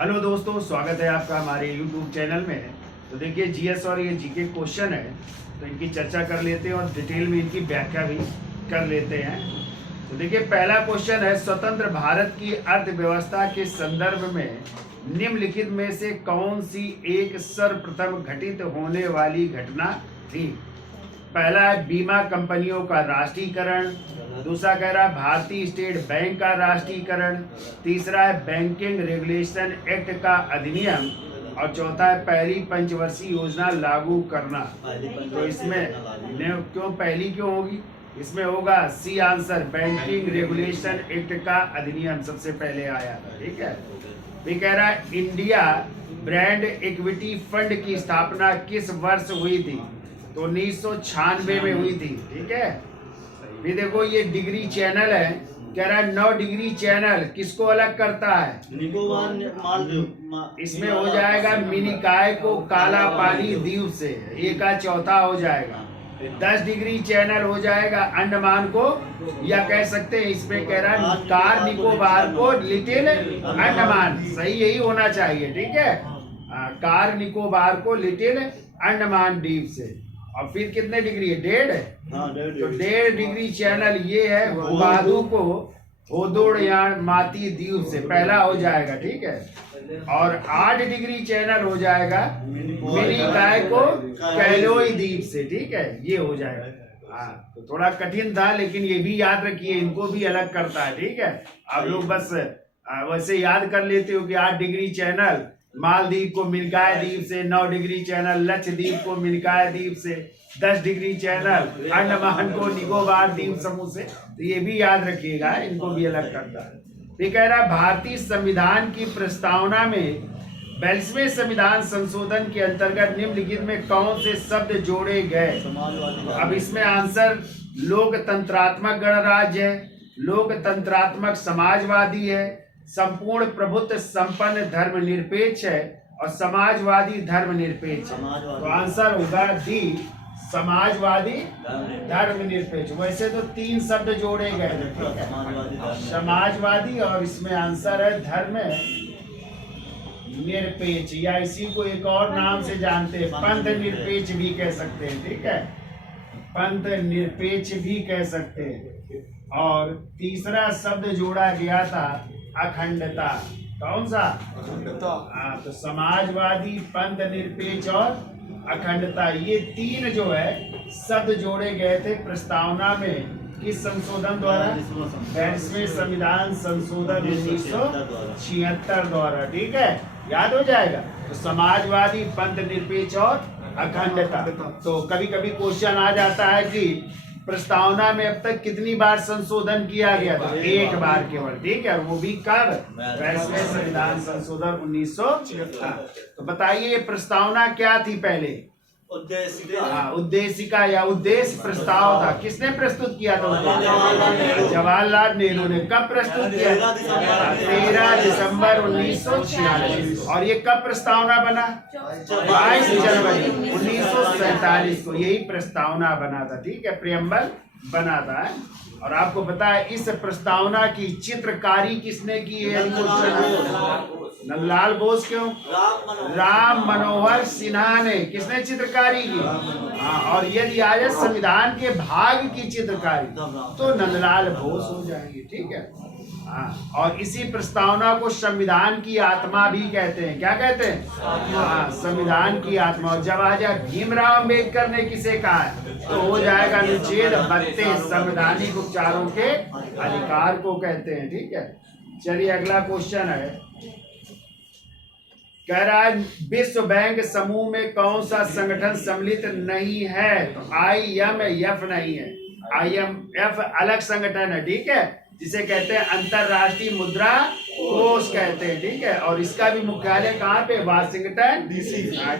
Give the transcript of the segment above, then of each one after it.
Hello दोस्तों, स्वागत है आपका हमारे YouTube चैनल में। तो देखिए जीएस और ये जीके क्वेश्चन है, तो इनकी चर्चा कर लेते हैं और डिटेल में इनकी व्याख्या भी कर लेते हैं। तो देखिए पहला क्वेश्चन है, स्वतंत्र भारत की अर्थव्यवस्था के संदर्भ में निम्नलिखित में से कौन सी एक सर्वप्रथम घटित होने वाली घटना थी। पहला है बीमा कंपनियों का राष्ट्रीयकरण, दूसरा कह रहा है भारतीय स्टेट बैंक का राष्ट्रीयकरण, तीसरा है बैंकिंग रेगुलेशन एक्ट का अधिनियम और चौथा है पहली पंचवर्षीय योजना लागू करना। तो इसमें क्यों पहली क्यों होगी? इसमें होगा C answer, banking regulation act का अधिनियम सबसे पहले आया था। ठीक है। भी कह रहा है इंडिया ब्रांड इक्विटी फंड की स्थापना किस वर्ष हुई थी? तो 1996 में हुई थी। ठीक है। भी देखो ये डिग्री चैनल है, कह रहा है 9 डिग्री चैनल किसको अलग करता है? इसमें हो जाएगा मिनिकॉय को काला पानी द्वीप से, एक का चौथा हो जाएगा। 10 डिग्री चैनल हो जाएगा अंडमान को, या कह सकते हैं इसमें कह रहा है कार निकोबार को लिटिल अंडमान, सही यही होना चाहिए। ठीक है। कार निकोबार को लिटिल अंडमान द्वीप से। और फिर कितने डिग्री है? 1.5। तो 1.5 डिग्री चैनल ये है हुवादू को होदोड़यान माती द्वीप से, पहला हो जाएगा। ठीक है। और 8 डिग्री चैनल हो जाएगा मिनिकॉय को कैलोई द्वीप से। ठीक है, ये हो जाएगा। हाँ, तो थोड़ा कठिन था, लेकिन ये भी याद रखिए इनको भी अलग करता है। ठीक है। आप लोग बस वैसे याद कर लेते हो कि 8 डिग्री चैनल मालदीव को मिनिकॉय द्वीप से, 9 डिग्री चैनल लक्षद्वीप को मिनिकॉय द्वीप से, 10 डिग्री चैनल अंडमान को निकोबार द्वीप समूह से। तो ये भी याद रखिएगा, इनको भी अलग करता है। ये कह रहा है भारतीय संविधान की प्रस्तावना में 42वें संविधान संशोधन के अंतर्गत निम्नलिखित में कौन से शब्द जोड़े गए? अब इसमें आंसर लोकतंत्रात्मक गणराज्य है, लोकतंत्रात्मक समाजवादी है, संपूर्ण प्रभुत्व संपन्न धर्मनिरपेक्ष है और समाजवादी धर्मनिरपेक्ष है। तो आंसर होगा डी, समाजवादी धर्मनिरपेक्ष। वैसे तो 3 शब्द जोड़े गए थे। ठीक है, समाजवादी और इसमें आंसर है धर्म निरपेक्ष, या इसी को एक और नाम से जानते हैं पंथ निरपेक्ष भी कह सकते हैं। ठीक है, पंथ निरपेक्ष भी कह सकते हैं। और तीसरा शब्द जोड़ा गया था अखंडता। कौन सा? अखंडता। हाँ, तो समाजवादी, पंथ निरपेक्ष और अखंडता, ये 3 जो है शब्द जोड़े गए थे प्रस्तावना में। किस संशोधन द्वारा? 42वें संविधान संशोधन 1976 द्वारा। ठीक है, याद हो जाएगा। तो समाजवादी, पंथ निरपेक्ष और अखंडता। तो कभी कभी क्वेश्चन आ जाता है कि प्रस्तावना में अब तक कितनी बार संशोधन किया गया था? 1 बार केवल। ठीक है, वो भी कब? 42वें संविधान संशोधन 1976। तो बताइए प्रस्तावना क्या थी पहले? उद्देशिका या उद्देश्य प्रस्ताव था। किसने प्रस्तुत किया था? जवाहरलाल नेहरू ने। कब प्रस्तुत किया? 13 दिसंबर 1946। और ये कब प्रस्तावना बना? 22 जनवरी 1947 को यही प्रस्तावना बना था। ठीक है, प्रियम्बल बना था। और आपको पता है इस प्रस्तावना की चित्रकारी किसने की है? नंदलाल बोस। क्यों? राम मनोहर सिन्हा ने। किसने चित्रकारी की? हाँ, और यदि आए संविधान के भाग की चित्रकारी तो नंदलाल बोस हो जाएंगे। ठीक है। हाँ, और इसी प्रस्तावना को संविधान की आत्मा भी कहते हैं। क्या कहते हैं? हाँ, संविधान की आत्मा। और जब आज भीमराव अम्बेडकर ने किसे कहा है? तो हो जाएगा अनुच्छेद 32, संवैधानिक उपचारों के अधिकार को कहते हैं। ठीक है, चलिए अगला क्वेश्चन है। कह रहा है विश्व बैंक समूह में कौन सा संगठन सम्मिलित नहीं है? तो IMF नहीं है। IMF अलग संगठन है। ठीक है, जिसे कहते हैं अंतरराष्ट्रीय मुद्रा कोष कहते हैं। ठीक है, और इसका भी मुख्यालय कहाँ पे? वाशिंगटन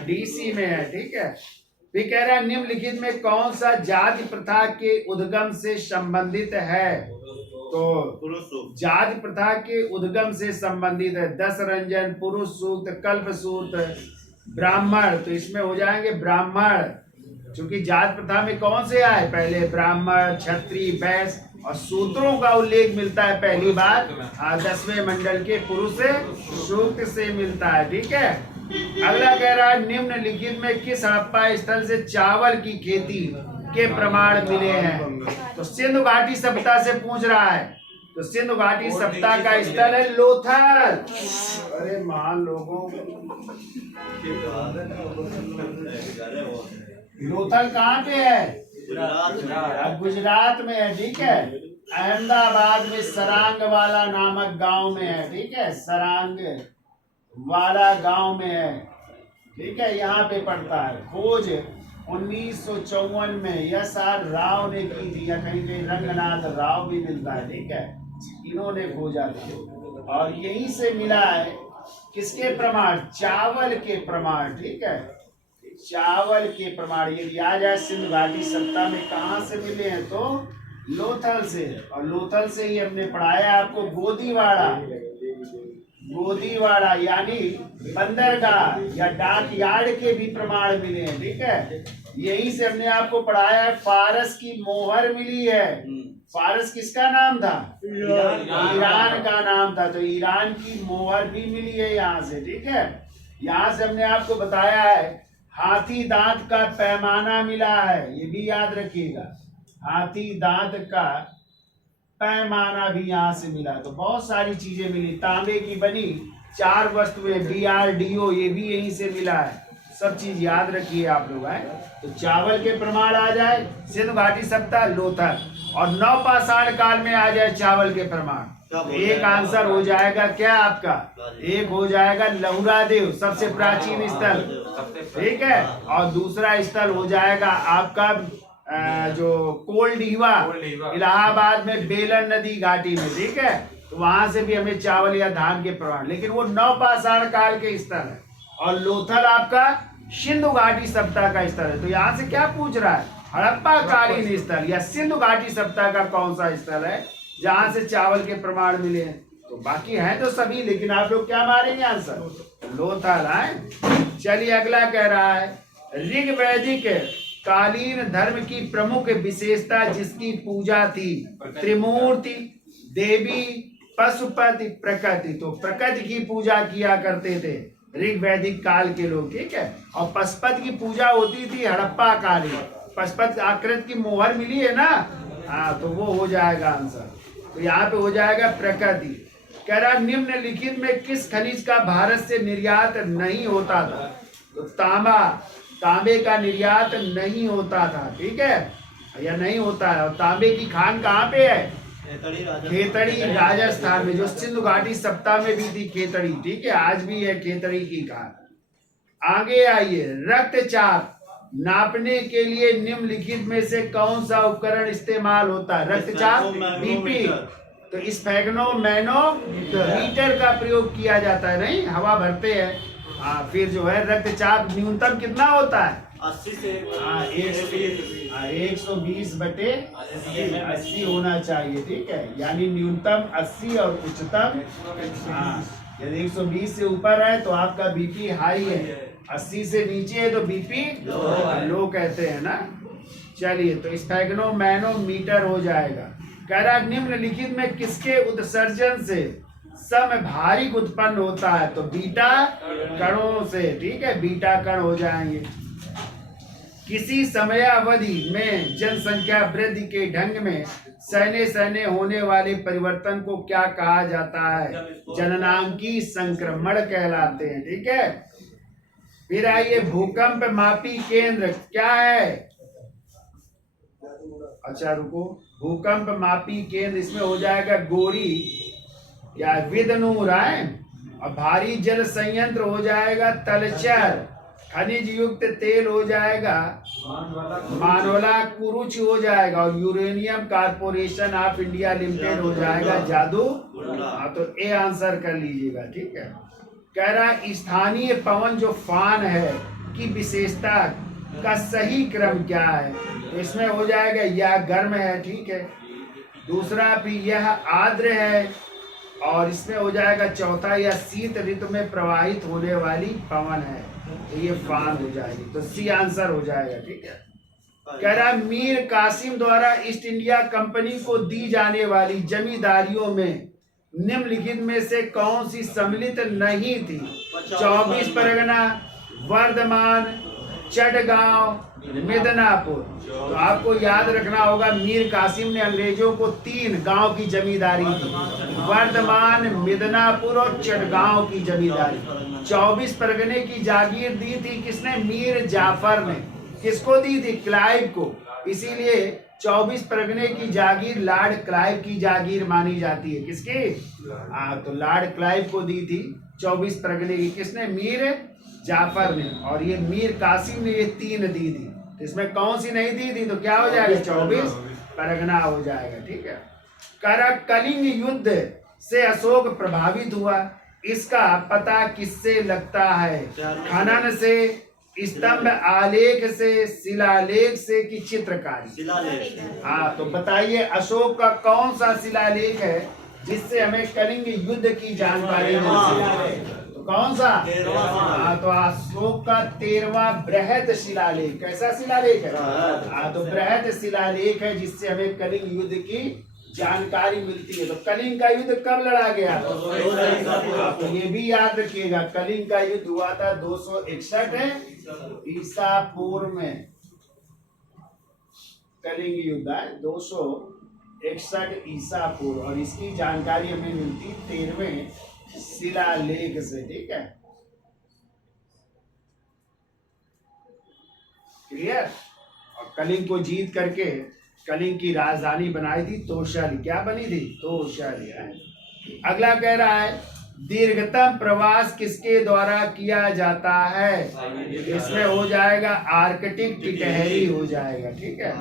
DC में है। ठीक है। फिर कह रहा है निम्नलिखित में कौन सा जाति प्रथा के उद्गम से संबंधित है? तो जाति प्रथा के उद्गम से संबंधित है दस रंजन, पुरुष सूक्त, कल्प सूत्र, ब्राह्मण। तो इसमें हो जाएंगे ब्राह्मण, क्योंकि जाति प्रथा में कौन से आए? पहले ब्राह्मण, क्षत्रिय, वैश्य, और सूत्रों का उल्लेख मिलता है पहली बार 10वें मंडल के पुरुष सूक्त से मिलता है। ठीक है, अगला कह रहा है निम्नलिखित में किस हड़प्पा स्थल से चावल की खेती के प्रमाण मिले हैं। तो सिंधु घाटी सभ्यता से पूछ रहा है। तो सिंधु घाटी सभ्यता का स्थल है लोथल। अरे महान लोगों, लोथल कहाँ पे है? गुजरात में है। ठीक है, अहमदाबाद में सरांग वाला नामक गांव में है। ठीक है, सरांग वाला गांव में है। ठीक है, यहाँ पे पड़ता है। खोज 1954 में यस आर राव ने की थी, या कहीं कहीं रंगनाथ राव भी मिलता है। ठीक है, इन्होंने खोजा था और यहीं से मिला है किसके प्रमाण? चावल के प्रमाण। ठीक है, चावल के प्रमाण यदि आ जाए सिंधु घाटी सभ्यता में कहाँ से मिले हैं तो लोथल से। और लोथल से ही हमने पढ़ाया आपको गोदीवाड़ा, गोदीवाड़ा यानी बंदरगाह या डाक यार्ड के भी प्रमाण मिले हैं। ठीक है, यहीं से हमने आपको पढ़ाया है फारस की मोहर मिली है। फारस किसका नाम था? ईरान का नाम था। तो ईरान की मोहर भी मिली है यहाँ से। ठीक है, यहाँ से हमने आपको बताया है हाथी दांत का पैमाना मिला है, ये भी याद रखिएगा। हाथी दांत का पैमाना भी यहाँ से मिला। तो बहुत सारी चीजें मिली। तांबे की बनी 4 वस्तुएं DRDO, ये भी यहीं से मिला है। सब चीज याद रखिए आप लोग है। तो चावल के प्रमाण आ जाए सिंधु घाटी सभ्यता लोथल, और नवपाषाण काल में आ जाए चावल के प्रमाण। एक आंसर हो जाएगा क्या आपका? एक हो जाएगा लहुरादेव, सबसे प्राचीन स्थल। ठीक है, और दूसरा स्थल हो जाएगा आपका जो कोलडीवा, इलाहाबाद में बेलन नदी घाटी में। ठीक है, तो वहां से भी हमें चावल या धान के प्रमाण, लेकिन वो नवपाषाण काल के स्थल है। और लोथल आपका सिंधु घाटी सभ्यता का स्थल है। तो यहाँ से क्या पूछ रहा है? हड़प्पा कालीन स्थल या सिंधु घाटी सभ्यता का कौन सा स्थल है जहां से चावल के प्रमाण मिले हैं? तो बाकी हैं तो सभी, लेकिन आप लोग क्या मारेंगे आंसर? लोथल है। चलिए अगला कह रहा है ऋग्वैदिक कालीन धर्म की प्रमुख विशेषता जिसकी पूजा थी त्रिमूर्ति, देवी, पशुपति, प्रकृति। तो प्रकृति की पूजा किया करते थे ऋग्वैदिक काल के लोग। ठीक है, और पशुपति की पूजा होती थी हड़प्पा कालीन। पशुपति आकृति की मोहर मिली है ना, हाँ, तो वो हो जाएगा आंसर। तो यहाँ पे हो जाएगा प्रकृति। कह रहा निम्नलिखित में किस खनिज का भारत से निर्यात नहीं होता था? तो तांबा, तांबे का निर्यात नहीं होता था। ठीक है, या नहीं होता है। और तांबे की खान कहाँ पे है? खेतड़ी राजस्थान में, जो सिंधु घाटी सभ्यता में भी थी खेतड़ी। ठीक है, आज भी है खेतड़ी की खान। आगे आइए, रक्तचाप नापने के लिए निम्नलिखित में से कौन सा उपकरण इस्तेमाल होता है? रक्तचाप BP, तो स्फेग्नोमैनोमीटर का प्रयोग किया जाता है। नहीं, हवा भरते हैं। हाँ, फिर जो है रक्तचाप न्यूनतम कितना होता है? 80 से 120/80 होना चाहिए। ठीक है, यानी न्यूनतम 80 और उच्चतम, यदि 120 से ऊपर है तो आपका BP हाई है, 80 से नीचे है तो BP लो कहते हैं ना। चलिए, तो स्फेग्नोमैनोमीटर हो जाएगा। कह रहा निम्नलिखित में किसके उत्सर्जन से समभारिक उत्पन्न होता है? तो बीटा कणों से। ठीक है, बीटा कण हो जाएंगे। किसी समयावधि में जनसंख्या वृद्धि के ढंग में सहने सहने होने वाले परिवर्तन को क्या कहा जाता है? जननांगी संक्रमण कहलाते हैं। ठीक है, फिर आइए भूकंप मापी केंद्र क्या है? अच्छा रुको, भूकंप मापी केंद्र इसमें हो जाएगा गोरी या विदनूर है। और भारी जल संयंत्र हो जाएगा तलचर। खनिज युक्त तेल हो जाएगा मानवला कुरुच हो जाएगा। और uranium corporation of India limited हो जाएगा जादू। तो ए आंसर कर लीजिएगा। ठीक है, कह रहा स्थानीय पवन जो फान है की विशेषता का सही क्रम क्या है? तो इसमें हो जाएगा यह गर्म है। ठीक है, दूसरा भी यह आर्द्र है, और इसमें हो जाएगा चौथा यह शीत ऋतु में प्रवाहित होने वाली पवन है। तो ये फान हो जाएगी। तो सी आंसर हो जाएगा। ठीक है। कह रहा मीर कासिम द्वारा ईस्ट इंडिया कंपनी को दी जाने वाली जमींदारियों में निम्नलिखित में से कौन सी सम्मिलित नहीं थी? 24 परगना, वर्धमान, चटगांव, मिदनापुर। तो आपको याद रखना होगा मीर कासिम ने अंग्रेजों को 3 गांव की जमींदारी दी, वर्धमान, मिदनापुर और चटगांव की जमींदारी। 24 परगने की जागीर दी थी किसने? मीर जाफर ने। किसको दी थी? क्लाइव को। इसीलिए 24 परगने की जागीर लॉर्ड क्लाइव की जागीर मानी जाती है। किसकी? तो लॉर्ड क्लाइव को दी थी 24 परगने की। किसने? मीर जाफर ने। और ये मीर कासिम ने ये 3 दी थी। तो इसमें कौन सी नहीं दी थी? तो क्या हो जाएगा? 24 परगना हो जाएगा। ठीक है। कलिंग युद्ध से अशोक प्रभावित हुआ, इसका पता किससे लगता है? खनन से, स्तंभ आलेख से, शिलालेख से कि चित्रकारी? हाँ, तो बताइए अशोक का कौन सा शिलालेख है जिससे हमें कलिंग युद्ध की जानकारी मिलती है? तो कौन सा? हाँ, तो अशोक का 13वां बृहद शिलालेख। कैसा शिलालेख है? हाँ, तो बृहद शिलालेख है जिससे हमें कलिंग युद्ध की जानकारी मिलती है। तो कलिंग का युद्ध कब लड़ा गया? तो ये भी याद रखिएगा, कलिंग का युद्ध हुआ था 261 ईसा पूर्व में। कलिंग युद्ध है 261 ईसा पूर्व, और इसकी जानकारी हमें मिलती 13वें शिलालेख से। ठीक है, क्लियर? और कलिंग को जीत करके कलिंग की राजधानी बनाई थी तोशाली। क्या बनी थी? तोशाली। अगला कह रहा है दीर्घतम प्रवास किसके द्वारा किया जाता है? इसमें हो जाएगा आर्कटिक टिटहरी हो जाएगा। ठीक है।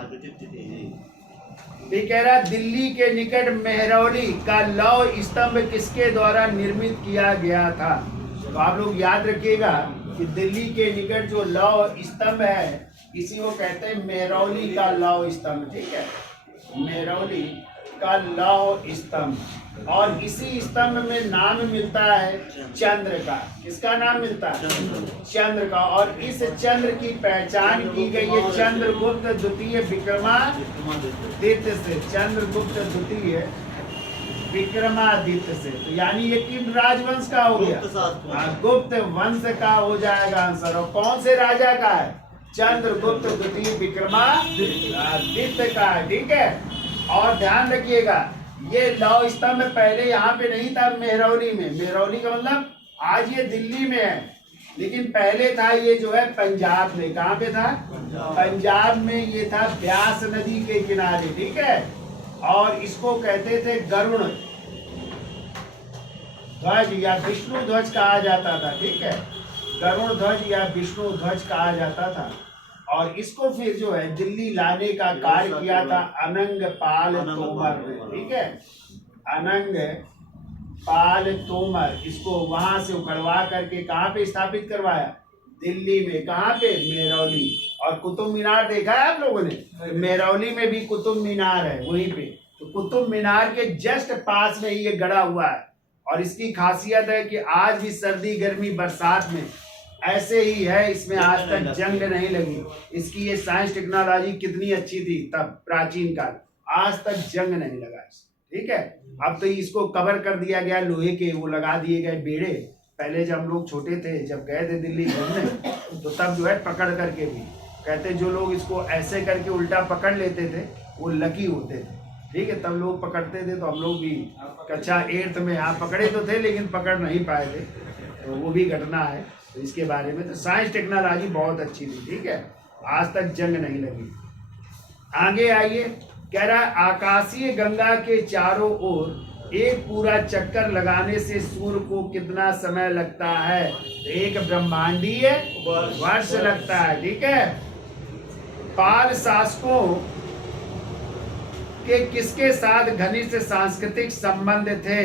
ये कह रहा है दिल्ली के निकट मेहरौली का लौह स्तंभ किसके द्वारा निर्मित किया गया था? तो आप लोग याद रखिएगा कि दिल्ली के निकट जो लौह स्तंभ है इसी को कहते हैं मेहरौली का लौह स्तंभ। ठीक है, मेहरौली का लौह स्तंभ। और इसी स्तंभ में नाम मिलता है चंद्र का। किसका नाम मिलता है? चंद्र का। और इस चंद्र की पहचान की गई है चंद्रगुप्त द्वितीय विक्रमादित्य से। चंद्रगुप्त द्वितीय विक्रमादित्य से। तो यानी ये किन राजवंश का हो गया? गुप्त वंश का हो जाएगा आंसर। और कौन से राजा का है? चंद्रगुप्त द्वितीय विक्रमादित्य का। ठीक है। और ध्यान रखिएगा ये लौह स्तंभ पहले यहाँ पे नहीं था मेहरौली में। मेहरौली का मतलब आज ये दिल्ली में है, लेकिन पहले था ये जो है पंजाब में। कहाँ पे था? पंजाब में ये था ब्यास नदी के किनारे। ठीक है। और इसको कहते थे गरुड़ ध्वज या विष्णु ध्वज कहा जाता था। ठीक है, गरुड़ ध्वज या विष्णु ध्वज कहा जाता था। और इसको फिर जो है दिल्ली लाने का कार्य किया था अनंग पाल तोमर ने। ठीक है, अनंग पाल तोमर इसको वहां से उखड़वा करके कहाँ पे स्थापित करवाया? दिल्ली में। कहाँ पे? मेहरौली। और कुतुब मीनार देखा है आप लोगों ने? मेहरौली में भी कुतुब मीनार है वहीं पे। तो कुतुब मीनार के जस्ट पास में ही ये गड़ा हुआ है। और इसकी खासियत है कि आज भी सर्दी गर्मी बरसात में ऐसे ही है, इसमें आज तक जंग नहीं लगी। इसकी ये साइंस टेक्नोलॉजी कितनी अच्छी थी तब प्राचीन काल, आज तक जंग नहीं लगा। ठीक है। अब तो इसको कवर कर दिया गया लोहे के, वो लगा दिए गए बेड़े। पहले जब हम लोग छोटे थे, जब गए थे दिल्ली घूमने, तो तब जो है पकड़ करके भी कहते जो लोग इसको ऐसे करके उल्टा पकड़ लेते थे वो लकी होते थे। ठीक है, तब लोग पकड़ते थे। तो हम लोग भी कक्षा 8th में यहाँ पकड़े तो थे लेकिन पकड़ नहीं पाए थे। तो वो भी घटना है। तो इसके बारे में तो साइंस टेक्नोलॉजी बहुत अच्छी थी। ठीक है, आज तक जंग नहीं लगी। आगे आइए, कह रहा है आकाशीय गंगा के चारों ओर एक पूरा चक्कर लगाने से सूर्य को कितना समय लगता है? एक ब्रह्मांडीय वर्ष लगता है। ठीक है। पाल शासकों के किसके साथ घनिष्ठ सांस्कृतिक संबंध थे?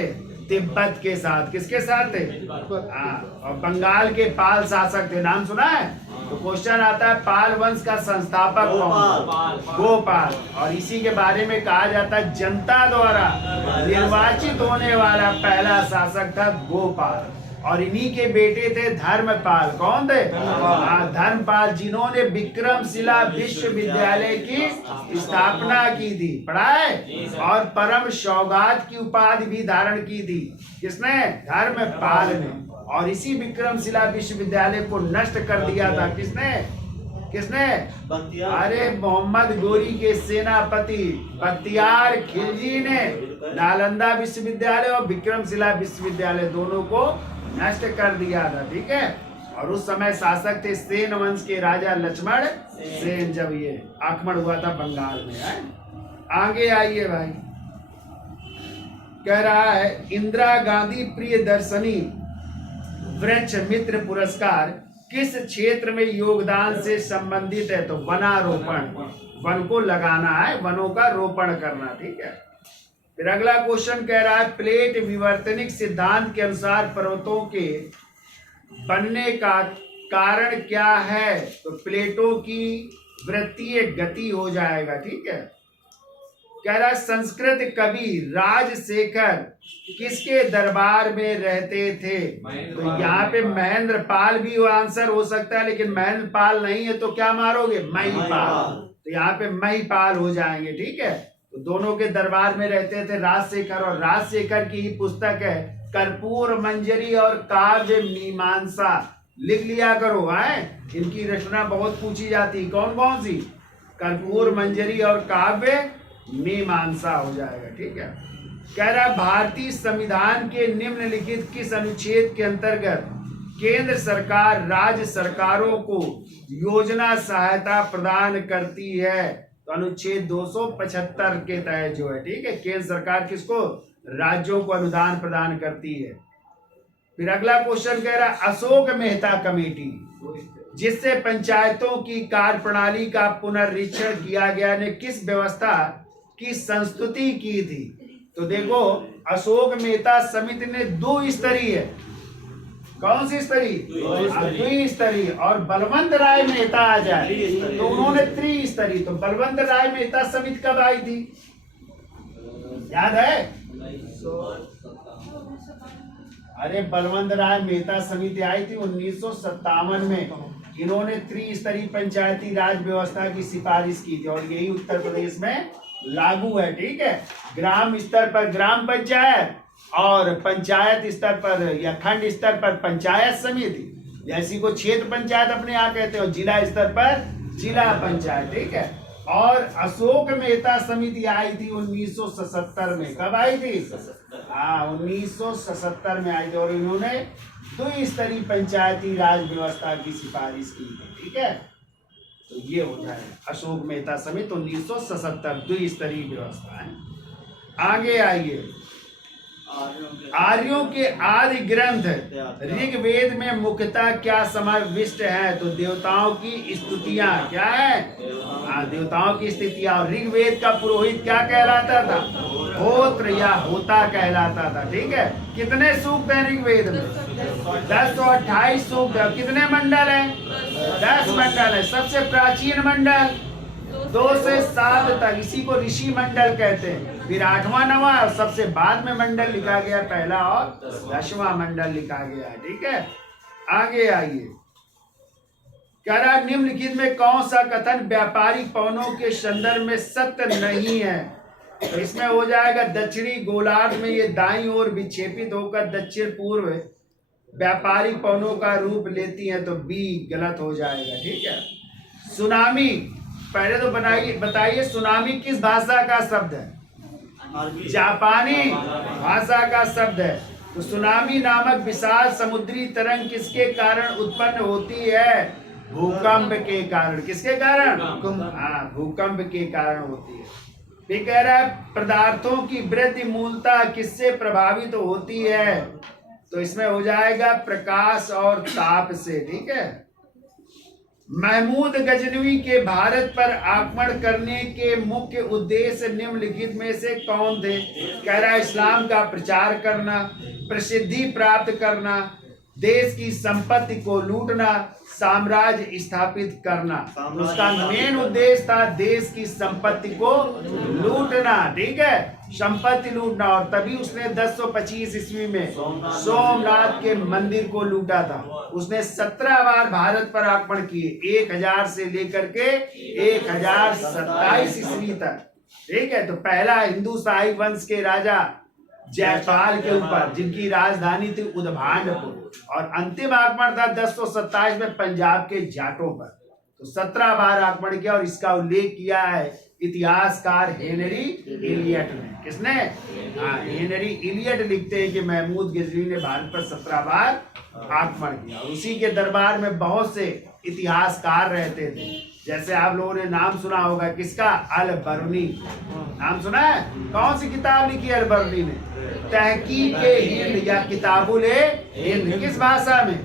तिब्बत के साथ। किसके साथ थे? और बंगाल के पाल शासक थे, नाम सुना है? तो क्वेश्चन आता है पाल वंश का संस्थापक कौन? गोपाल। और इसी के बारे में कहा जाता है जनता द्वारा निर्वाचित होने वाला पहला शासक था गोपाल। और इन्हीं के बेटे थे धर्मपाल। कौन थे? धर्मपाल, जिन्होंने विक्रमशिला विश्वविद्यालय की स्थापना की थी, पढ़ा है, और परम सौगात की उपाधि भी धारण की थी। किसने? धर्मपाल ने। और इसी विक्रमशिला विश्वविद्यालय को नष्ट कर दिया था किसने? किसने? अरे मोहम्मद गोरी के सेनापति बख्तियार खिलजी ने नालंदा विश्वविद्यालय और विक्रमशिला विश्वविद्यालय दोनों को नष्ट कर दिया था। ठीक है। और उस समय शासक थे सेन वंश के राजा लक्ष्मण सेन, जब ये आक्रमण हुआ था बंगाल में है। आगे आइए भाई, कह रहा है इंदिरा गांधी प्रियदर्शनी वृक्ष मित्र पुरस्कार किस क्षेत्र में योगदान से संबंधित है? तो वनारोपण, वन को लगाना है, वनों का रोपण करना। ठीक है। फिर अगला क्वेश्चन कह रहा है प्लेट विवर्तनिक सिद्धांत के अनुसार पर्वतों के बनने का कारण क्या है? तो प्लेटों की वृत्तीय गति हो जाएगा। ठीक है। कह रहा है संस्कृत कवि राजशेखर किसके दरबार में रहते थे? तो यहाँ पे महेंद्र पाल भी आंसर हो सकता है, लेकिन महेंद्र पाल नहीं है तो क्या मारोगे? महिपाल। तो यहाँ पे महिपाल हो जाएंगे। ठीक है। तो दोनों के दरबार में रहते थे राजशेखर, और राजशेखर की ही पुस्तक है कर्पूर मंजरी और काव्य मीमांसा। लिख लिया करो है, इनकी रचना बहुत पूछी जाती। कौन कौन सी? कर्पूर मंजरी और काव्य मीमांसा हो जाएगा। ठीक है। कह रहा भारतीय संविधान के निम्नलिखित किस अनुच्छेद के अंतर्गत केंद्र सरकार राज्य सरकारों को योजना सहायता प्रदान करती है? तो अनुच्छेद 275 के तहत जो है। ठीक है। केंद्र सरकार किसको? राज्यों को अनुदान प्रदान करती है। फिर अगला क्वेश्चन कह रहा अशोक मेहता कमेटी जिससे पंचायतों की कार्यप्रणाली का पुनर्निरीक्षण किया गया ने किस व्यवस्था की संस्तुति की थी? तो देखो अशोक मेहता समिति ने 2 स्तरीय, कौन सी स्तरीय? 2 स्तरीय। और बलवंत राय मेहता आ जाए तो उन्होंने 3 स्तरीय। तो बलवंत राय मेहता समिति कब आई थी? याद है? अरे बलवंत राय मेहता समिति आई थी 1957 में। इन्होंने त्रिस्तरीय पंचायती राज व्यवस्था की सिफारिश की थी, और यही उत्तर प्रदेश में लागू है। ठीक है। ग्राम स्तर पर ग्राम पंचायत और पंचायत स्तर पर या खंड स्तर पर पंचायत समिति, जैसी को क्षेत्र पंचायत अपने यहाँ कहते हैं, और जिला स्तर पर जिला पंचायत। ठीक है। और अशोक मेहता समिति आई थी 1977 में। कब आई थी? 1977 में आई थी, और इन्होंने 2 स्तरीय पंचायती राज व्यवस्था की सिफारिश की थी। ठीक है। तो ये हो जाएगा अशोक मेहता समिति 1977 2 स्तरीय व्यवस्था है। आगे आइए, आर्यों के आदि ग्रंथ ऋग्वेद में मुख्यतः क्या समाविष्ट है? तो देवताओं की स्तुतियां। क्या है? देवताओं की स्तुतियां। और ऋग्वेद का पुरोहित क्या कहलाता था? होत्र या होता कहलाता था। ठीक है। कितने सूक्त हैं ऋग्वेद में? 1028 सूक्त है। कितने मंडल हैं? 10 मंडल है। सबसे प्राचीन मंडल 2 से 7 तक, इसी को ऋषि मंडल कहते हैं। फिर 8वां 9वां और सबसे बाद में मंडल लिखा गया, पहला और 10वां मंडल लिखा गया। ठीक है। आगे आइए, कह रहा निम्नलिखित में कौन सा कथन व्यापारिक पवनों के संदर्भ में सत्य नहीं है? तो इसमें हो जाएगा दक्षिणी गोलार्ध में ये दाईं ओर विक्षेपित होकर दक्षिण पूर्व व्यापारिक पवनों का रूप लेती हैं, तो बी गलत हो जाएगा। ठीक है। सुनामी, पहले तो बताइए सुनामी किस भाषा का शब्द है? जापानी भाषा का शब्द है। तो सुनामी नामक विशाल समुद्री तरंग किसके कारण उत्पन्न होती है? भूकंप के कारण। किसके कारण? भूकंप के कारण होती है। फिर कह रहा है पदार्थों की वृद्धि मूलतः किससे प्रभावित होती है? तो इसमें हो जाएगा प्रकाश और ताप से। ठीक है। महमूद गजनवी के भारत पर आक्रमण करने के मुख्य उद्देश्य निम्नलिखित में से कौन थे? कह रहा है इस्लाम का प्रचार करना, प्रसिद्धि प्राप्त करना, देश की संपत्ति को लूटना, साम्राज्य स्थापित करना। उसका मेन उद्देश्य था देश की संपत्ति को लूटना, ठीक है, संपत्ति लूटना। और तभी उसने 1025 ईस्वी में सोमनाथ के मंदिर को लूटा था। उसने 17 बार भारत पर आक्रमण किए, 1000 से लेकर के 1027 ईस्वी तक, ठीक है। तो पहला हिंदू शाही वंश के राजा जयपाल के ऊपर, जिनकी राजधानी थी उदभांडपुर, और अंतिम आक्रमण था 1027 में पंजाब के जाटों पर। तो 17 बार आक्रमण किया, और इसका उल्लेख किया है इतिहासकार हेनरी इलियट ने। किसने? हेनरी इलियट लिखते हैं कि महमूद गजनवी ने भारत पर 17 बार आक्रमण किया। और उसी के दरबार में बहुत से इतिहासकार रहते थे, जैसे आप लोगों ने नाम सुना होगा किसका? अल-बरूनी। नाम सुना है? कौन सी किताब लिखी है अल-बरूनी ने? तहकीक हिंद या किताबुल हिंद। किस भाषा में?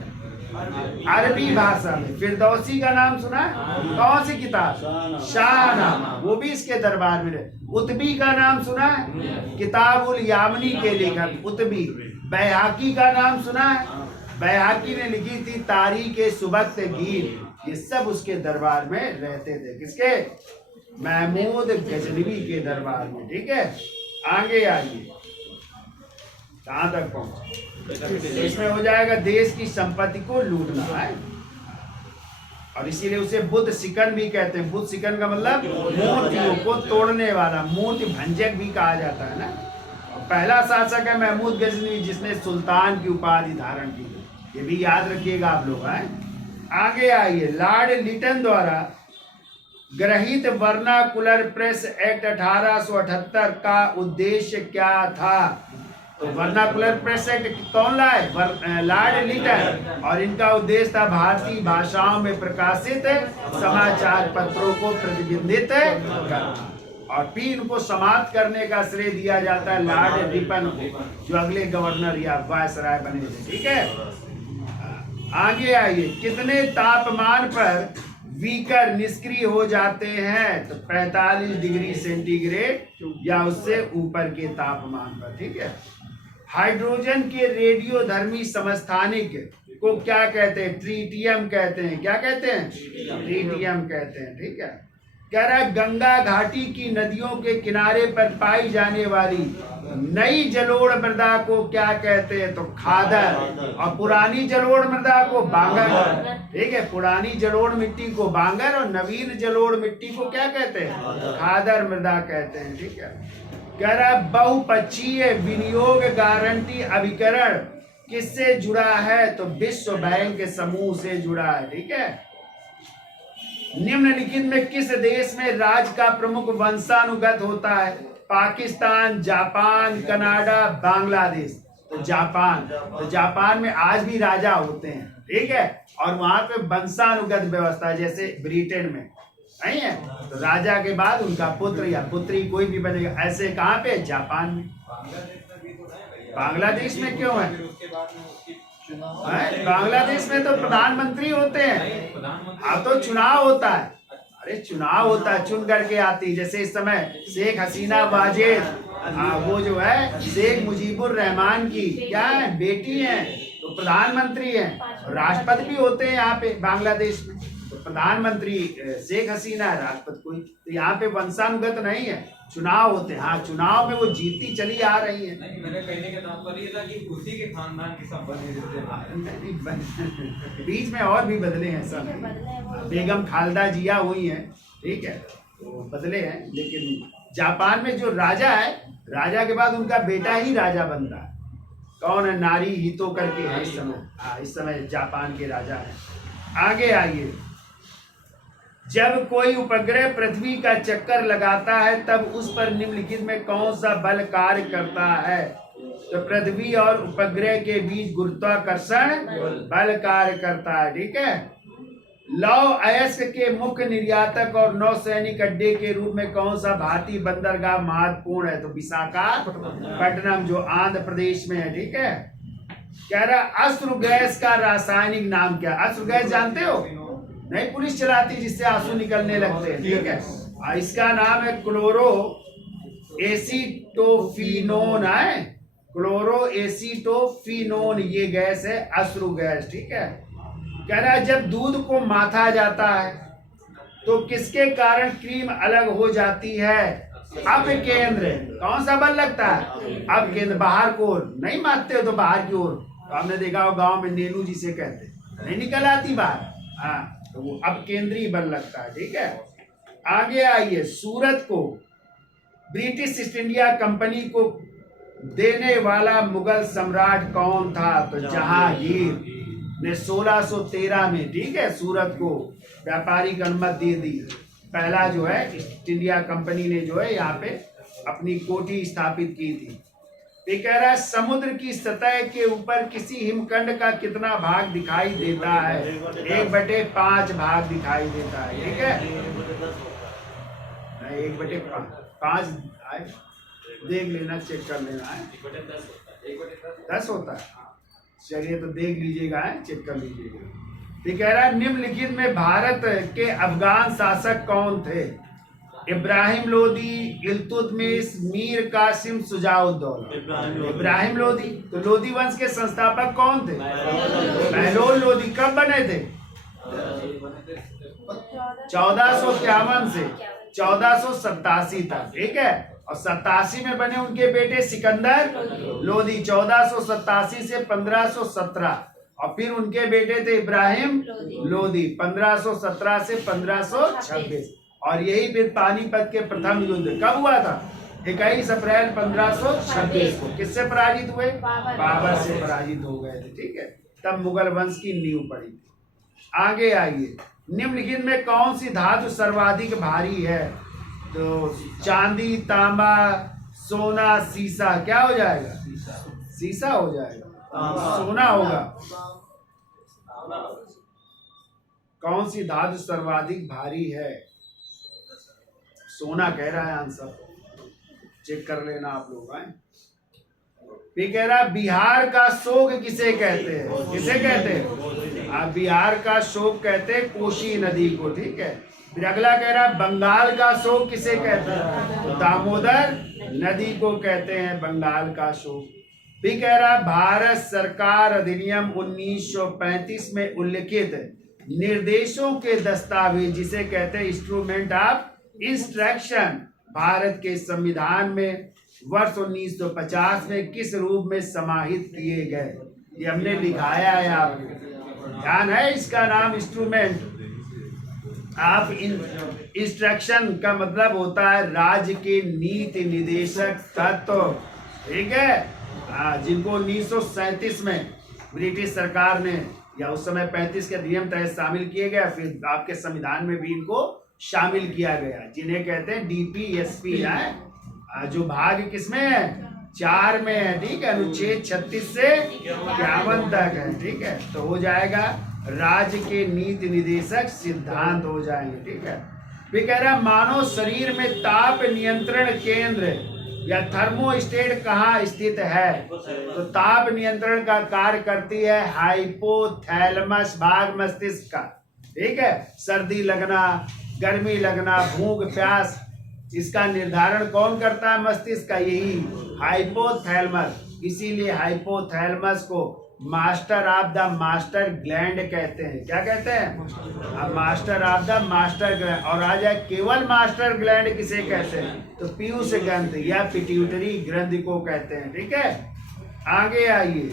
अरबी भाषा में। फिरदौसी का नाम सुना है? कौन सी किताब? शाहनामा, वो भी इसके दरबार में रहे। उतबी का नाम सुना है? किताबुल यामनी के लेखक उतबी। बैहाकी का नाम सुना है? बैहाकी ने लिखी थी तारीख-ए-सुबक्तगीर। ये सब उसके दरबार में रहते थे। किसके? महमूद गजनवी के दरबार में, ठीक है। आगे आइए, कहां तक पहुंचे? इसमें हो जाएगा देश की संपत्ति को लूटना है, और इसीलिए उसे बुद्ध शिकन भी कहते हैं। बुद्ध शिकन का मतलब मूर्तियों को तोड़ने वाला, मूर्ति भंजक भी कहा जाता है ना। और पहला शासक है महमूद गजनवी, जिसने सुल्तान की उपाधि धारण की। ये भी याद रखिएगा आप लोग। आगे आइए, लॉर्ड लिटन द्वारा गृहीत वर्नाकुलर प्रेस एक्ट 1878 का उद्देश्य क्या था? तो वर्नाकुलर प्रेस एक्ट कौन लाए? लॉर्ड लिटन। और इनका उद्देश्य था भारतीय भाषाओं में प्रकाशित समाचार पत्रों को प्रतिबंधित करना। और फिर इनको समाप्त करने का श्रेय दिया जाता है लॉर्ड रिपन को, जो अगले गवर्नर या वायसराय बने थे, ठीक है। आगे आइए, कितने तापमान पर वीकर निष्क्रिय हो जाते हैं? तो 45 डिग्री सेंटीग्रेड या उससे ऊपर के तापमान पर, ठीक है। हाइड्रोजन के रेडियोधर्मी समस्थानिक को क्या कहते हैं? ट्रीटियम कहते हैं। क्या कहते हैं? ट्रीटियम कहते हैं, ठीक है। कह रहा है गंगा घाटी की नदियों के किनारे पर पाई जाने वाली नई जलोढ़ मृदा को क्या कहते हैं? तो खादर। और पुरानी जलोढ़ मृदा को बांगर, ठीक है। पुरानी जलोढ़ मिट्टी को बांगर और नवीन जलोढ़ मिट्टी को क्या कहते हैं? खादर मृदा कहते हैं, ठीक है। कह रहा है बहुपक्षीय विनियोग गारंटी अभिकरण किससे जुड़ा है? तो विश्व बैंक समूह से जुड़ा है, ठीक है। निम्नलिखित में किस देश में राज्य का प्रमुख वंशानुगत होता है? Pakistan, Japan, Canada, Bangladesh. तो जापान। तो जापान में आज भी राजा होते हैं, ठीक है। और वहां पे वंशानुगत व्यवस्था, जैसे ब्रिटेन में नहीं है, तो राजा के बाद उनका पुत्र या पुत्री कोई भी बनेगा। ऐसे कहाँ पे? जापान में। बांग्लादेश में क्यों है? बांग्लादेश में तो प्रधानमंत्री होते हैं, अब तो चुनाव होता है। अरे चुनाव होता है, चुन करके आती। जैसे इस समय शेख हसीना वाजेद, वो जो है शेख मुजीबुर रहमान की क्या है? बेटी है, तो प्रधानमंत्री हैं। राष्ट्रपति भी होते हैं यहाँ पे बांग्लादेश में। तो प्रधानमंत्री शेख हसीना, राष्ट्रपति कोई। तो यहाँ पे वंशानुगत नहीं है, चुनाव होते हैं। हाँ, चुनाव में वो जीतती चली आ रही है। नहीं, मैंने कहने का तात्पर्य था कि उसी के खानदान के सब बने बीच में और भी बदले हैं सब। बेगम खालदा जिया हुई हैं, ठीक है, तो बदले हैं। लेकिन जापान में जो राजा है, राजा के बाद उनका बेटा ही राजा बनता है। कौन है? नारी हितो करके है इस समय। इस समय जापान के राजा है। आगे आइए, जब कोई उपग्रह पृथ्वी का चक्कर लगाता है तब उस पर निम्नलिखित में कौन सा बल कार्य करता है? तो पृथ्वी और उपग्रह के बीच गुरुत्वाकर्षण बल कार्य करता है, ठीक है। लौह अयस्क के मुख्य निर्यातक और नौसैनिक अड्डे के रूप में कौन सा भारतीय बंदरगाह महत्वपूर्ण है? तो विशाखापट्टनम, जो आंध्र प्रदेश में है, ठीक है। कह रहा अश्रु गैस का रासायनिक नाम क्या? अश्रु गैस जानते हो? नहीं, पुलिस चलाती जिससे आंसू निकलने लगते हैं, ठीक है। इसका नाम है क्लोरो एसिटोफिनोन है। क्लोरोएसिटोफिनोन ये गैस है, अश्रु गैस, ठीक है। कह रहा है जब दूध को माथा जाता है तो किसके कारण क्रीम अलग हो जाती है? अब केंद्र। कौन सा बल लगता है? अब केंद्र। बाहर को नहीं मारते हो तो बाहर की ओर, तो आपने देखा हो गांव में नेनू जिसे कहते हैं, नहीं निकल आती बाहर, हाँ, तो वो अब केंद्रीय बल लगता है, ठीक है। आगे आइए, सूरत को ब्रिटिश ईस्ट इंडिया कंपनी को देने वाला मुगल सम्राट कौन था? तो जहांगीर ने 1613 में, ठीक है, सूरत को व्यापारिक अनुमति दे दी। पहला जो है ईस्ट इंडिया कंपनी ने जो है यहाँ पे अपनी कोठी स्थापित की थी। ये कह रहा है समुद्र की सतह के ऊपर किसी हिमखंड का कितना भाग दिखाई देता है? 1/5 भाग दिखाई देता है, ठीक है। 1/5 देख लेना, चेक कर लेना है, 10 होता है। चलिए तो देख लीजिएगा, चेक कर लीजिएगा। ये कह रहा है निम्नलिखित में भारत के अफगान शासक कौन थे? इब्राहिम लोदी, इल्तुतमिश, मीर कासिम, शुजाउद्दौला। इब्राहिम लोदी, तो लोदी वंश के संस्थापक कौन थे? बहलोल लोदी। कब बने थे? 1451 से 1487 तक, ठीक है। और 87 में बने उनके बेटे सिकंदर लोदी, 1487 से 1517। और फिर उनके बेटे थे इब्राहिम लोदी, 1517 से 1526। और यही फिर पानीपत के प्रथम युद्ध कब हुआ था? 21 अप्रैल 1526 को। किससे पराजित हुए? बाबर से पराजित हो गए थे, ठीक है। तब मुगल वंश की नींव पड़ी थी। आगे आइए, निम्नलिखित में कौन सी धातु सर्वाधिक भारी है? तो चांदी, तांबा, सोना, सीसा। क्या हो जाएगा? सीसा हो जाएगा, सोना होगा। कौन सी धातु सर्वाधिक भारी है? सोना कह रहा है आंसर, चेक कर लेना आप लोग। ये कह रहा है बिहार का शोक किसे कहते हैं? किसे कहते हैं? बिहार का शोक कहते हैं कोसी नदी को, ठीक है। फिर अगला कह रहा है बंगाल का शोक किसे कहते हैं? तो दामोदर नदी को कहते हैं बंगाल का शोक। भी कह रहा है भारत सरकार अधिनियम 1935 में उल्लिखित निर्देशों के दस्तावेज जिसे कहते हैं इंस्ट्रूमेंट ऑफ इंस्ट्रक्शन, भारत के संविधान में वर्ष 1950 में किस रूप में समाहित किए गए? ये हमने लिखाया है, आपको ध्यान है? इसका नाम इंस्ट्रूमेंट ऑफ इंस्ट्रक्शन का मतलब होता है राज्य के नीति निर्देशक तत्व, ठीक है। जिनको 1937 में ब्रिटिश सरकार ने, या उस समय 35 के नियम तहत शामिल किए गए, फिर आपके संविधान में भी इनको शामिल किया गया, जिन्हें कहते हैं DPSP है। जो भाग किसमें है? 4 में है, ठीक है। अनुच्छेद 36 से 51 तक है, ठीक है। तो हो जाएगा राज्य के नीति निर्देशक सिद्धांत हो जाएंगे, ठीक है। भी कह रहा मानव शरीर में ताप नियंत्रण केंद्र या थर्मोस्टेट कहाँ स्थित है? तो ताप नियंत्रण का कार्य करती है हाइपोथैलेमस भाग मस्तिष्क का, ठीक है। सर्दी लगना, गर्मी लगना, भूख प्यास, इसका निर्धारण कौन करता है? मस्तिष्क का, यही हाइपोथैलेमस। इसीलिए हाइपोथैलेमस को master of the master gland कहते हैं। क्या कहते हैं? Master of the master gland. और आ जाए केवल मास्टर ग्लैंड किसे कहते हैं? तो पीयूष ग्रंथि या पिट्यूटरी ग्रंथि को कहते हैं, ठीक है। आगे आइए,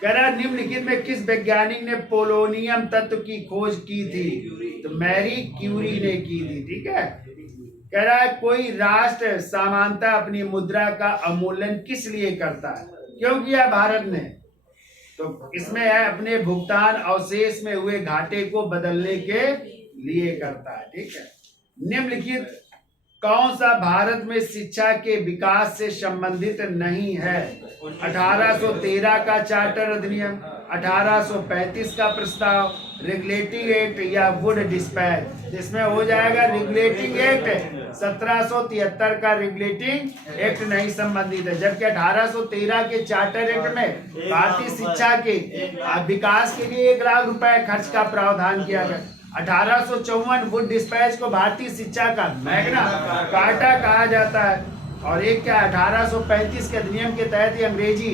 कह रहा निम्नलिखित में किस वैज्ञानिक ने पोलोनियम तत्व की खोज की थी? तो मैरी क्यूरी ने की थी, ठीक है। कह रहा है कोई राष्ट्र सामान्यतः अपनी मुद्रा का अवमूल्यन किस लिए करता है? क्यों किया भारत ने? तो इसमें है अपने भुगतान अवशेष में हुए घाटे को बदलने के लिए करता है, ठीक है। निम्नलिखित कौन सा भारत में शिक्षा के विकास से संबंधित नहीं है? 1813 का चार्टर अधिनियम, 1835 का प्रस्ताव, रेगुलेटिंग एक्ट या वुड डिस्पैच। इसमें हो जाएगा रेगुलेटिंग एक्ट। 1773 का रेगुलेटिंग एक्ट नहीं संबंधित है, जबकि 1813 के चार्टर एक्ट में भारतीय शिक्षा के विकास के लिए 1 लाख रुपए खर्च का प्रावधान किया गया। 1854 वुड डिस्पैच को भारतीय शिक्षा का मैग्ना कार्टा कहा जाता है। और एक क्या 1835 के अधिनियम के तहत ही अंग्रेजी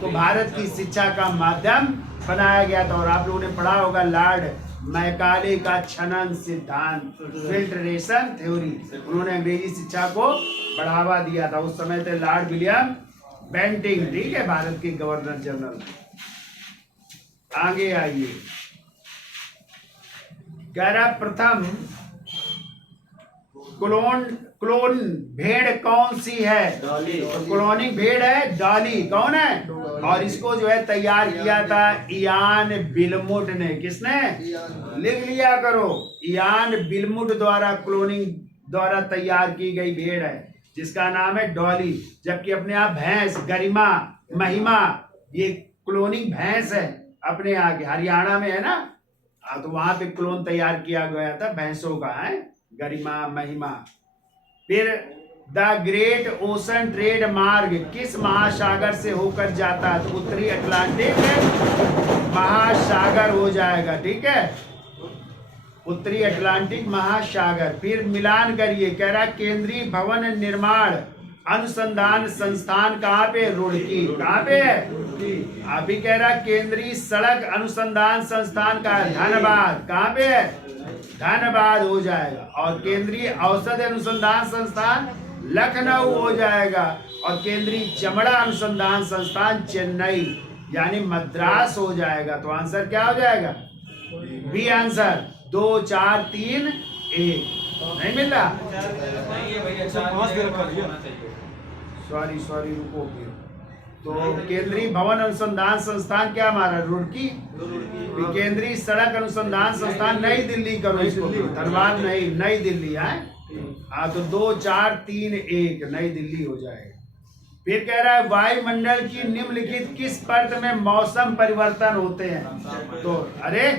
को भारत की शिक्षा का माध्यम बनाया गया था। और आप लोगों ने पढ़ा होगा लॉर्ड मैकाले का छनन सिद्धांत, फिल्ट्रेशन थ्योरी, उन्होंने अंग्रेजी शिक्षा को बढ़ावा दिया था। उस समय थे लॉर्ड विलियम बेंटिंग, ठीक है, भारत के गवर्नर जनरल। आगे आइए, कह रहा प्रथम क्लोन भेड़ कौन सी है? तो क्लोनिंग भेड़ है डॉली। कौन है? और इसको जो है तैयार किया था इयान बिलमुट ने। किसने? लिख लिया करो, इयान बिलमुट द्वारा क्लोनिंग द्वारा तैयार की गई भेड़ है जिसका नाम है डॉली। जबकि अपने आप भैंस गरिमा महिमा, ये क्लोनिंग भैंस है अपने आगे हरियाणा में है ना, तो वहां पे क्लोन तैयार किया गया था भैंसों का, है गरिमा महिमा। फिर द ग्रेट ओशन ट्रेड मार्ग किस महासागर से होकर जाता है? तो उत्तरी अटलांटिक महासागर हो जाएगा, ठीक है, उत्तरी अटलांटिक महासागर। फिर मिलान करिए, कह रहा केंद्रीय भवन निर्माण अनुसंधान संस्थान कहाँ पे? रुड़की। कहाँ पे है? अभी कह रहा केंद्रीय सड़क अनुसंधान संस्थान का धनबाद। कहाँ पे है? धनबाद हो जाएगा। और केंद्रीय औषध अनुसंधान संस्थान लखनऊ हो जाएगा। और केंद्रीय चमड़ा अनुसंधान संस्थान चेन्नई यानी मद्रास हो जाएगा। तो आंसर क्या हो जाएगा? B answer. 2 4 3 1 नहीं मिल रहा। नहीं है भैया, 4 सॉरी रुको। तो केंद्रीय भवन अनुसंधान संस्थान क्या हमारा? रुड़की। केंद्रीय सड़क अनुसंधान संस्थान नई दिल्ली करो इसको, धनबाद नहीं, नई दिल्ली है। हाँ, तो 2 4 3 1 नई दिल्ली हो जाएगा। फिर कह रहा है वायुमंडल की निम्नलिखित किस परत में मौसम परिवर्तन होते हैं? तो अरे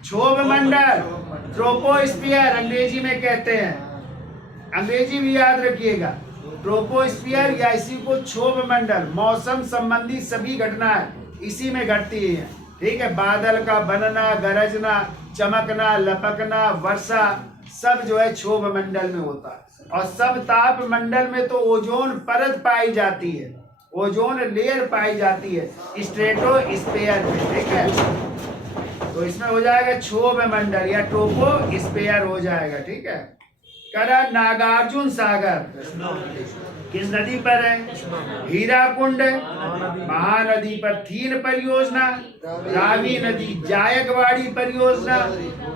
क्षोभ मंडल, ट्रोपोस्फियर अंग्रेजी में कहते हैं, अंग्रेजी भी याद रखिएगा, ट्रोपोस्फियर या इसी को क्षोभ मंडल। मौसम संबंधी सभी घटनाएं इसी में घटती है, ठीक है। बादल का बनना, गरजना, चमकना, लपकना, वर्षा सब जो है क्षोभ मंडल में होता है। और सब ताप मंडल में तो ओजोन परत पाई जाती है, ओजोन लेयर पाई जाती है स्ट्रेटोस्फीयर में, ठीक है। तो इसमें हो जाएगा क्षोभ मंडल या ट्रोपोस्फियर हो जाएगा, ठीक है। करा नागार्जुन सागर किस नदी पर है? हीराकुंड महानदी पर। थीन परियोजना, रावी नदी, जायकवाड़ी परियोजना,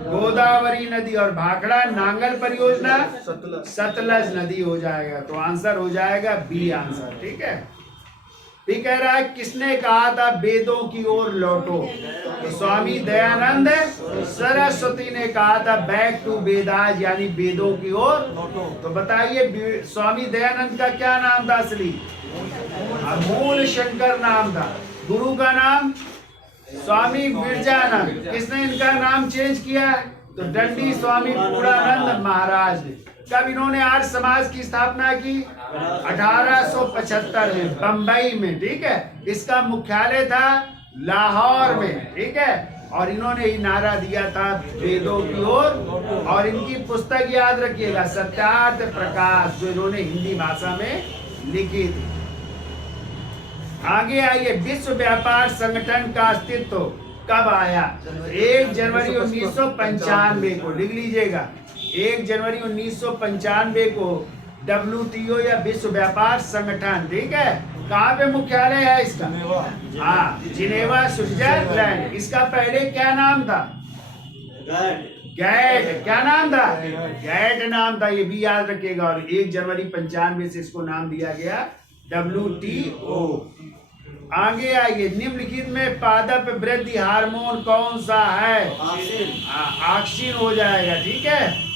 गोदावरी नदी और भाखड़ा नांगल परियोजना सतलज नदी हो जाएगा। तो आंसर हो जाएगा बी आंसर, ठीक है। भी कह रहा है किसने कहा था वेदों की ओर लौटो? तो स्वामी दयानंद सरस्वती ने कहा था बैक टू वेदास यानी वेदों की ओर। तो बताइए स्वामी दयानंद का क्या नाम था असली? मूल शंकर नाम था। गुरु का नाम स्वामी विरजानंद। किसने इनका नाम चेंज किया? तो दंडी स्वामी पूर्णानंद महाराज ने। कब इन्होंने आर्य समाज की स्थापना की? 1875 में बंबई में, ठीक है। इसका मुख्यालय था लाहौर में, ठीक है। और इन्होंने ही नारा दिया था वेदों की ओर। और इनकी पुस्तक याद रखिएगा सत्यार्थ प्रकाश, जो इन्होंने हिंदी भाषा में लिखी थी। आगे आइए, विश्व व्यापार संगठन का अस्तित्व कब आया? 1 जनवरी 1995 को। लिख लीजिएगा 1 जनवरी 1995 को WTO या विश्व व्यापार संगठन, ठीक है। कहाँ पे मुख्यालय है इसका? हाँ, जिनेवा स्विट्जरलैंड। इसका पहले क्या नाम था? गैट। क्या नाम था? गैट नाम था, ये भी याद रखिएगा। और 1 जनवरी 95 से इसको नाम दिया गया WTO। आगे आइए, निम्नलिखित में पादप वृद्धि हार्मोन कौन सा है? ऑक्सीन हो जाएगा, ठीक है।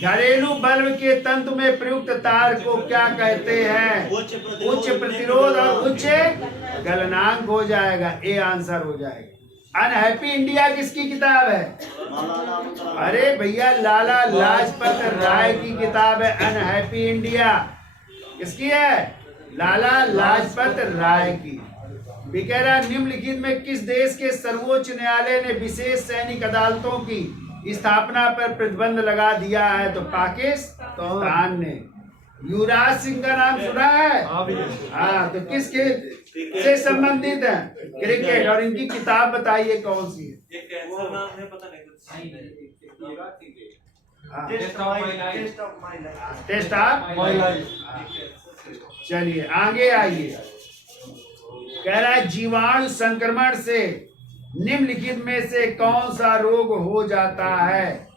घरेलू बल्ब के तंतु में प्रयुक्त तार को क्या कहते हैं? उच्च प्रतिरोध और उच्च गलनांक हो जाएगा, ए आंसर हो जाएगा। अनहैप्पी इंडिया किसकी किताब है? अरे भैया लाला लाजपत राय की किताब है अनहैप्पी इंडिया। किसकी है? लाला लाजपत राय की। बिकेरा निम्नलिखित में किस देश के सर्वोच्च न्यायालय ने विशेष सैनिक अदालतों की स्थापना पर प्रतिबंध लगा दिया है? तो पाकिस्तान ने। युवराज सिंह का नाम सुना है? हाँ, तो किस खेल से संबंधित है? क्रिकेट। और इनकी किताब बताइए कौन सी है? ये कैंसर नाम है, पता नहीं कुछ। हाँ, test of my life. Test of my life. चलिए आगे आइए। कह रहा है जीवाणु संक्रमण से निम्नलिखित में से कौन सा रोग हो जाता है?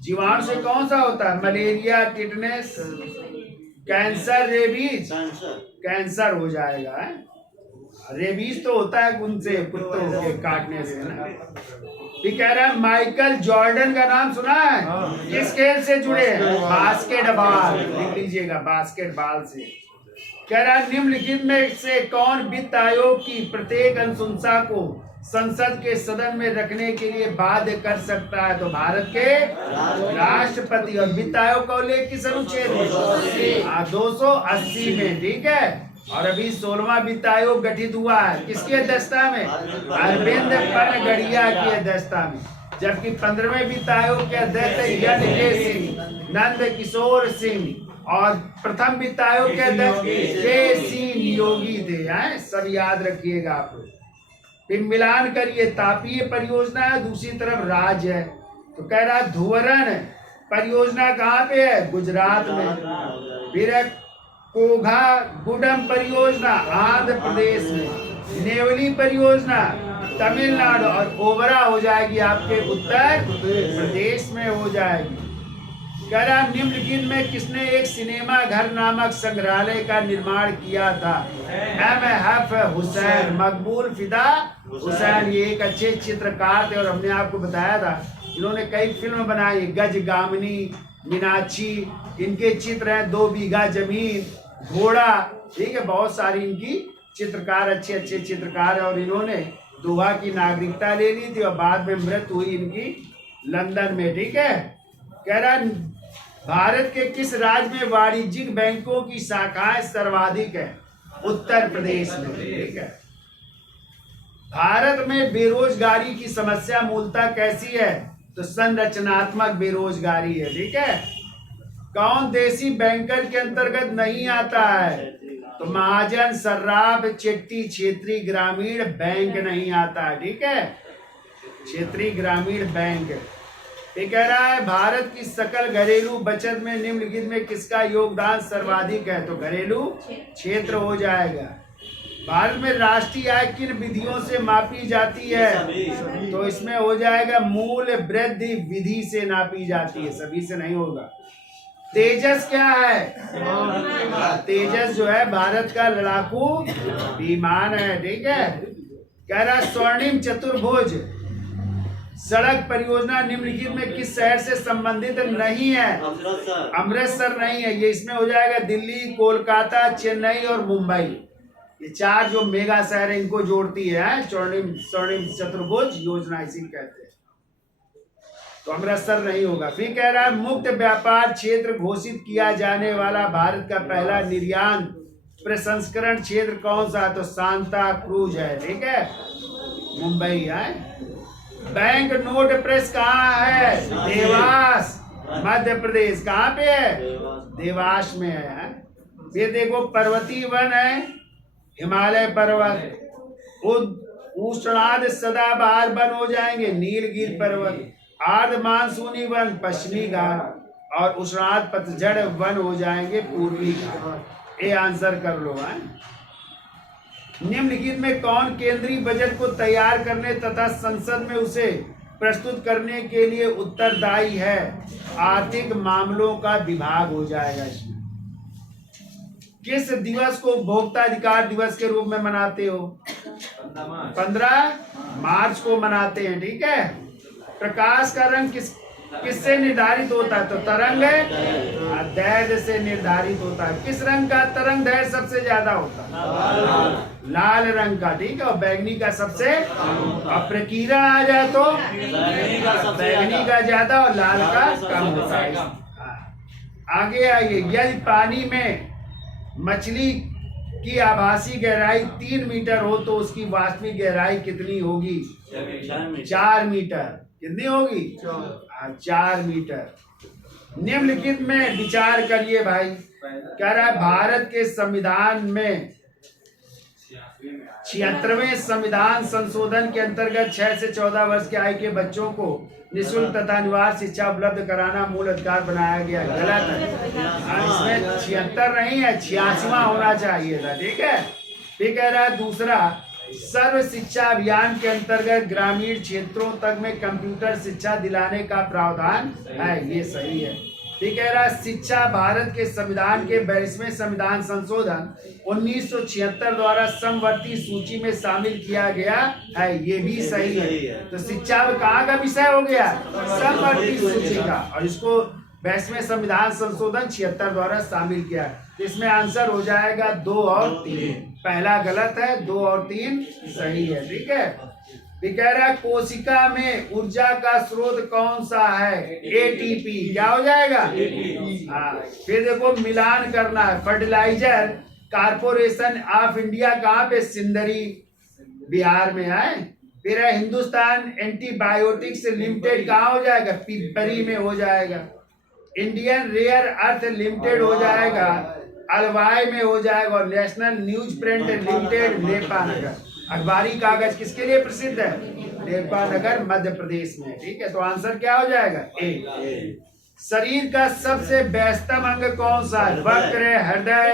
जीवाणु से कौन सा होता है? Malaria, tetanus, cancer, rabies. Cancer हो जाएगा है? रेबीज तो होता है उनसे, कुत्तों के काटने से ना। ये कह रहा है माइकल जॉर्डन का नाम सुना है? किस खेल से जुड़े हैं? बास्केटबॉल। लिख लीजिएगा, बास्केटबॉल से। कह रहा है निम्नलिखित में से कौन वित्त आयोग की प्रत्येक अनुशंसा को संसद के सदन में रखने के लिए बाध्य कर सकता है? तो भारत के राष्ट्रपति। और वित्त आयोग का उल्लेख किस अनुच्छेद में? 280 में। ठीक है। और अभी 16वां वित्त आयोग गठित हुआ है किसकी अध्यक्षता में? अरविंद पनगड़िया की अध्यक्षता में। जबकि 15वें वित्त आयोग के अध्यक्ष NK सिंह, नंद किशोर सिंह। और प्रथम वित्त आयोग के अध्यक्ष KC नियोगी थे। हैं, सब याद रखिएगा आप लोग। फिर मिलान करिए, तापीय परियोजना है, दूसरी तरफ राज है। तो कह रहा धुवरन परियोजना कहाँ पे है? गुजरात में। फिर है कोघा गुडम परियोजना आंध्र प्रदेश में। नेवली परियोजना तमिलनाडु। और ओबरा हो जाएगी आपके उत्तर प्रदेश में हो जाएगी। कह रहा निम्नलिखित में किसने एक सिनेमा घर नामक संग्रहालय का निर्माण किया था? MF हुसैन, मकबूल फिदा हुसैन। ये एक अच्छे चित्रकार थे और हमने आपको बताया था इन्होंने कई फिल्म बनाई। गज गामिनी, मीनाक्षी, इनके चित्र हैं। 2 बीघा जमीन, घोड़ा। ठीक है, बहुत सारी इनकी चित्रकार, अच्छे अच्छे चित्रकार है। और इन्होंने दोहा की नागरिकता ले ली थी और बाद में मृत्यु हुई इनकी लंदन में। ठीक है। कह रहा भारत के किस राज्य में वाणिज्यिक बैंकों की शाखाएं सर्वाधिक है? उत्तर प्रदेश में। ठीक है। भारत में बेरोजगारी की समस्या मूलतः कैसी है? तो संरचनात्मक बेरोजगारी है। ठीक है। कौन देसी बैंकर के अंतर्गत नहीं आता है? तो महाजन, सर्राफ, चिट्टी, क्षेत्रीय ग्रामीण बैंक नहीं आता है। ठीक है, क्षेत्रीय ग्रामीण बैंक। ये कह रहा है भारत की सकल घरेलू बचत में निम्नलिखित में किसका योगदान सर्वाधिक है? तो घरेलू क्षेत्र हो जाएगा। भारत में राष्ट्रीय आय किन विधियों से मापी जाती है? तो इसमें हो जाएगा मूल्य वृद्धि विधि से नापी जाती है, सभी से नहीं होगा। तेजस क्या है? तेजस जो है भारत का लड़ाकू विमान है। ठीक है। कह रहा स्वर्णिम चतुर्भुज सड़क परियोजना निम्नलिखित में किस शहर से संबंधित नहीं है? अमृतसर नहीं है। ये इसमें हो जाएगा दिल्ली, कोलकाता, चेन्नई और मुंबई। ये 4 जो मेगा शहर है इनको जोड़ती है स्वर्णिम चतुर्भुज योजना, इसी कहते हैं। तो अमृतसर नहीं होगा। फिर कह रहा है मुक्त व्यापार क्षेत्र घोषित किया जाने वाला भारत का पहला निर्यात प्रसंस्करण क्षेत्र कौन सा? तो सांता क्रूज है। ठीक है, मुंबई है। बैंक नोट प्रेस कहाँ है? देवास, मध्य प्रदेश। कहाँ पे है? देवास में है। फिर देखो पर्वतीय वन है, हिमालय पर्वत। उष्णार्ध सदाबहार वन हो जाएंगे नीलगिरी पर्वत। आर्द्र मानसूनी वन पश्चिमी घाट और उष्णार्ध पतझड़ वन हो जाएंगे पूर्वी घाट। ये आंसर कर लो है। निम्नलिखित में कौन केंद्रीय बजट को तैयार करने तथा संसद में उसे प्रस्तुत करने के लिए उत्तरदायी है? आर्थिक मामलों का विभाग हो जाएगा। इसमें किस दिवस को उपभोक्ता अधिकार दिवस के रूप में मनाते हो? 15 मार्च को मनाते हैं। ठीक है। प्रकाश का रंग किससे निर्धारित होता है? तो तरंग दैर्घ्य से निर्धारित होता है। किस रंग का तरंग दैर्घ्य सबसे ज्यादा होता है? लाल रंग का। ठीक है। और बैंगनी का सबसे, और प्रकीर्णन आ जाए तो बैंगनी का ज्यादा और लाल का कम होता है। आगे आइए। यदि पानी में मछली की आभासी गहराई 3 मीटर हो तो उसकी वास्तविक गहराई कितनी होगी? 4 मीटर। कितनी होगी? 4 मीटर। निम्नलिखित में विचार करिए भाई। कह रहा है भारत के संविधान में 76वें संविधान संशोधन के अंतर्गत 6 से 14 वर्ष की आयु के बच्चों को निःशुल्क तथा अनिवार्य शिक्षा उपलब्ध कराना मूल अधिकार बनाया गया। गलत है, इसमें 76 नहीं है, 86वां होना चाहिए था। ठीक है। फिर कह रहा है दूसरा, सर्व शिक्षा अभियान के अंतर्गत ग्रामीण क्षेत्रों तक में कंप्यूटर शिक्षा दिलाने का प्रावधान है। ये सही है। ठीक कह रहा है शिक्षा भारत के संविधान के 42वें संविधान संशोधन 1976 द्वारा समवर्ती सूची में शामिल किया गया है। ये भी सही है। तो शिक्षा कहाँ का विषय हो गया? समवर्ती सूची का, और इसको 22वें संविधान संशोधन 76 द्वारा शामिल किया है। तो इसमें आंसर हो जाएगा 2 और 3। पहला गलत है, 2 और 3 सही है। ठीक है। कह रहा है कोशिका में ऊर्जा का स्रोत कौन सा है? एटीपी। क्या हो जाएगा? हाँ। फिर देखो मिलान करना है। फर्टिलाइजर कारपोरेशन ऑफ इंडिया कहाँ पे? सिंदरी, बिहार में है। फिर है हिंदुस्तान एंटीबायोटिक्स लिमिटेड कहाँ हो जाएगा? पिपरी में हो जाएगा। इंडियन रेयर अर्थ लिमिटेड हो जाएगा अलवाई में हो जाएगा। और national news print limited Nepanagar. अखबारी कागज किसके लिए प्रसिद्ध है? नेपानगर मध्य प्रदेश में। ठीक है। तो आंसर क्या हो जाएगा? ए। शरीर का सबसे व्यस्तम अंग कौन सा है? वक्र, हृदय,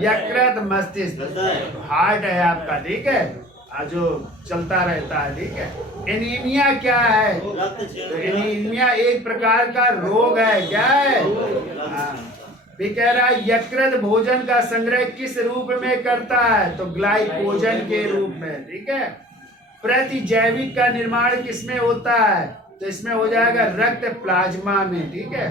यकृत, मस्तिष्क। हार्ट है आपका। ठीक है, जो चलता रहता है। ठीक है। एनीमिया क्या है? तो एनीमिया एक प्रकार का रोग है। क्या है? भी कह रहा है यकृत भोजन का संग्रह किस रूप में करता है? तो ग्लाइकोजन के रूप में। ठीक है। प्रतिजैविक का निर्माण किसमें होता है? तो इसमें हो जाएगा रक्त प्लाज्मा में। ठीक है।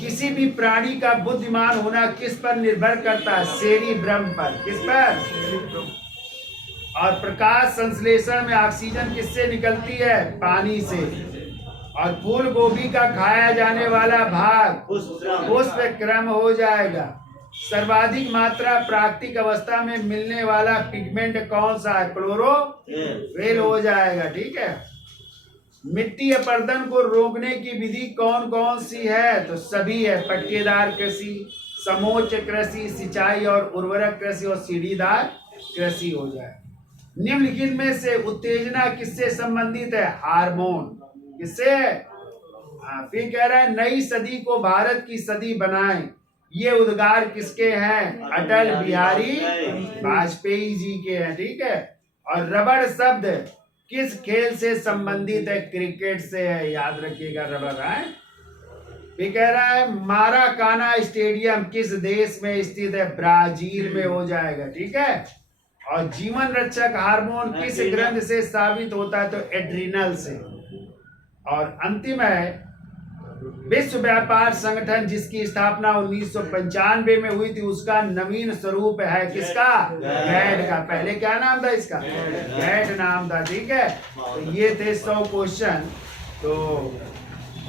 किसी भी प्राणी का बुद्धिमान होना किस पर निर्भर करता है? सेरिब्रम पर। किस पर? और प्रकाश संश्लेषण में ऑक्सीजन किससे निकलती है? पानी से। और फूल गोभी का खाया जाने वाला भाग पुष्प क्रम हो जाएगा। सर्वाधिक मात्रा प्राकृतिक अवस्था में मिलने वाला पिगमेंट कौन सा है? क्लोरोफिल हो जाएगा। ठीक है। मिट्टी अपरदन को रोकने की विधि कौन कौन सी है? तो सभी है। पट्टीदार कृषि, समोच्च कृषि, सिंचाई और उर्वरक कृषि, और सीढ़ीदार कृषि हो जाए। निम्नलिखित में से उत्तेजना किससे संबंधित है? हार्मोन। किससे? फिर कह रहा है नई सदी को भारत की सदी बनाएं। ये उद्गार किसके हैं? अटल बिहारी वाजपेयी जी के हैं। ठीक है। और रबड़ शब्द किस खेल से संबंधित है? क्रिकेट से है। याद रखिएगा रबड़ है। फिर कह रहा है माराकाना स्टेडियम किस देश में स्थित है? ब्राजील में हो जाएगा। ठीक है। और जीवन रक्षक हार्मोन किस ग्रंथ से साबित होता है? तो एड्रिनल से। और अंतिम है विश्व व्यापार संगठन जिसकी स्थापना 1995 में हुई थी, उसका नवीन स्वरूप है किसका? गैड का। पहले क्या नाम था इसका? गैड नाम था। ठीक है। तो ये थे 100 क्वेश्चन। तो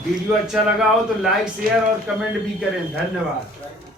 वीडियो अच्छा लगा हो तो लाइक, शेयर और कमेंट भी करें। धन्यवाद।